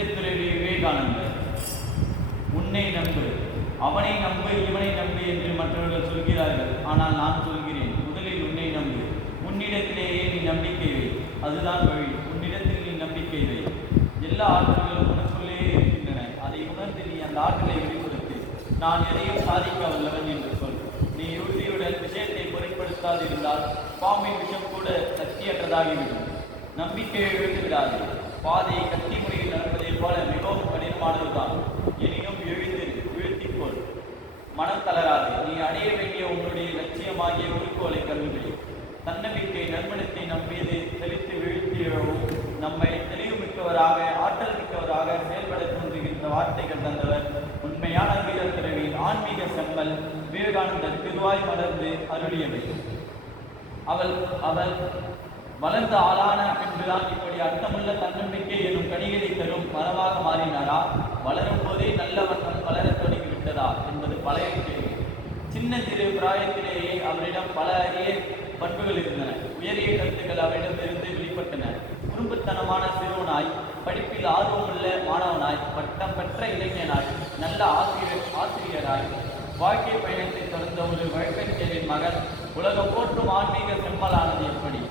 வீரத்துறவி விவேகானந்தர். உன்னை நம்பு, அவனை நம்பு, இவனை நம்பு என்று மற்றவர்கள் சொல்கிறார்கள். ஆனால் நான் சொல்கிறேன், முதலில் உன்னை நம்பு. உன்னிடத்திலேயே நீ நம்பிக்கை வை. அதுதான் வழி. உன்னிடத்தில் நீ நம்பிக்கை வை. எல்லா ஆற்றல்களும் உனக்குள்ளே இருக்கின்றன. அதை உணர்ந்து நீ அந்த ஆற்றலை வெளிப்படுத்து. நான் எதையும் சாதிக்க வல்லவன் என்று சொல். நீ உறுதியுடன் விஷயத்தை பொருட்படுத்தாதிருந்தால் பாம்பின் விஷம் கூட சக்தியற்றதாகிவிடும். நம்பிக்கையை எழுதுகிறாரு. பாதையை கத்தி முறையில் நடப்பதை போல மிகவும் கடினமானதுதான். எனினும் எழுந்து வீழ்த்திக்கொள். மனம் தளராது. நீ அடைய வேண்டிய உன்னுடைய லட்சியமாகிய குறிக்கோளை கருதுகள். தன்னம்பிக்கை நண்பனத்தை நம்பியது செலுத்தி வீழ்த்தியவும் நம்மை தெளிவுமிக்கவராக ஆற்றல் மிக்கவராக செயல்பட தோன்றுகின்ற வார்த்தைகள் தந்தவர் உண்மையான வீரத்துறவி ஆன்மீக செம்மல் விவேகானந்தர் திருவாய் மலர்ந்து அருளியவை. அவள் வளர்ந்த ஆளான பின்புதான் இப்படி அர்த்தமுள்ள தன்னம்பிக்கை எனும் கனிகளை தரும் மரமாக மாறினாரா? வளரும் போதே நல்ல வண்ணம் வளரத் தொடங்கிவிட்டதா என்பது பழைய கேள்வி. சின்ன சிறு பிராயத்திலேயே அவரிடம் பல அரிய பண்புகள் இருந்தன. உயரிய கருத்துக்கள் அவரிடமிருந்து வெளிப்பட்டன. குறும்புத்தனமான சிறுவனாய், படிப்பில் ஆர்வமுள்ள மாணவனாய், பட்டம் பெற்ற இளைஞனாய், நல்ல ஆசிரியராய், வாழ்க்கை பயணத்தை தொடர்ந்த ஒரு வழக்கறிஞரின் மகன் உலகம் போற்றும் ஆன்மீக செம்மலானது எப்படி?